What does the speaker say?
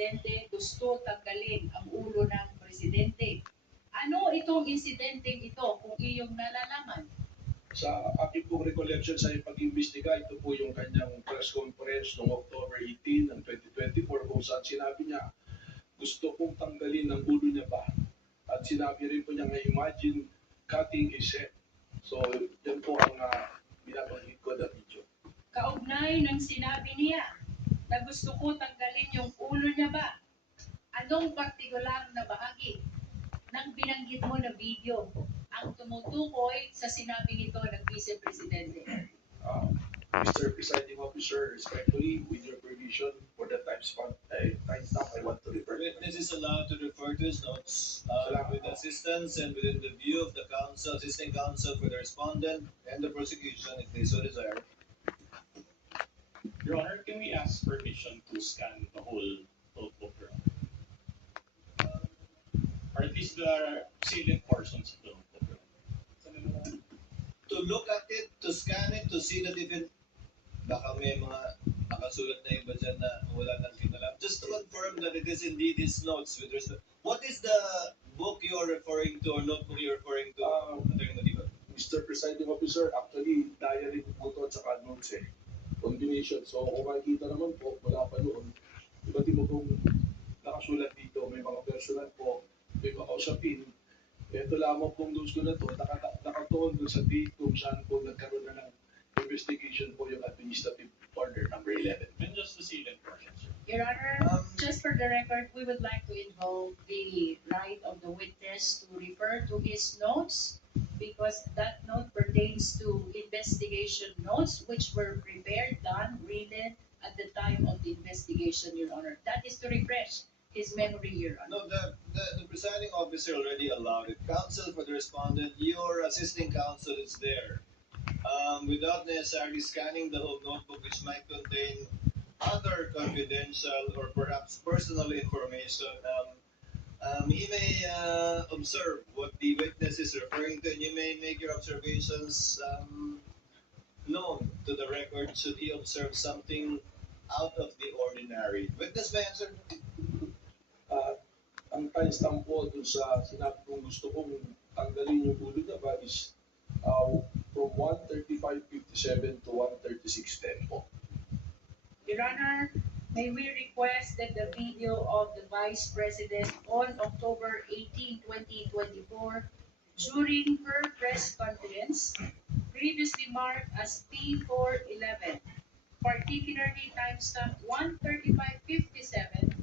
Presidente gusto tanggalin ang ulo ng Presidente. Ano itong insidenteng ito kung iyong nalalaman? Sa aking pong recollection sa pag-imbestiga, ito po yung kanyang press conference noong October 18 ng 2024 kung saan sinabi niya, gusto kong tanggalin ang ulo niya ba? At sinabi rin po niya, imagine cutting his head. So, yan po ang binabanggit ko na video. Kaugnay ng sinabi niya na gusto ko tanggalin yung ulo niya ba? Anong partikular na bahagi ng binanggit mo na video ang tumutukoy sa sinabi nito ng Vice Presidente? Mr. Presiding Officer, respectfully, with your permission, for the time stamp, I want to refer. Witness is allowed to refer to his notes with assistance and within the view of the counsel, assisting counsel for the respondent and the prosecution if they so desire. Your Honor, can we ask permission to scan the whole notebook, Your Honor? Or at least the salient portions of the notebook, Your Honor? To look at it, to scan it, to see that even baka may mga nakasulat na iba dyan na wala nang kinalam. Just to confirm that it is indeed his notes with respect. What is the book you are referring to or notebook you are referring to? Attorney Madiba? Mr. Presiding Officer, actually, diary ko po ito at saka notes combination. So, kung makikita naman po, wala pa noon. Iba't iba pong nakasulat dito. May mga personal po, may mga kausapin. Ito lamang pong notes ko na ito, nakatuon doon sa date kung saan po nagkaroon na ng investigation po yung administrative order number 11. And just the salient portions, sir. Your Honor, just for the record, we would like to invoke the right of the witness to refer to his notes because that note pertains to investigation notes which were prepared, done, read at the time of the investigation, Your Honor. That is to refresh his memory, Your Honor. No, the presiding officer already allowed it. Counsel for the respondent, your assisting counsel is there. Without necessarily scanning the whole notebook, which might contain other confidential or perhaps personal information, he may observe what the witness is referring to, and you may make your observations known to the record should he observe something out of the ordinary. Witness may answer. Ang timestamp po dun sa sinabi kong gusto kong tanggalin yung ulo niya ba is from 1:35:57 to 1:36:10 po. Your Honor, may we request that the video of the Vice President on October 18, 2024, during her press conference, previously marked as P411, particularly timestamp 1:35:57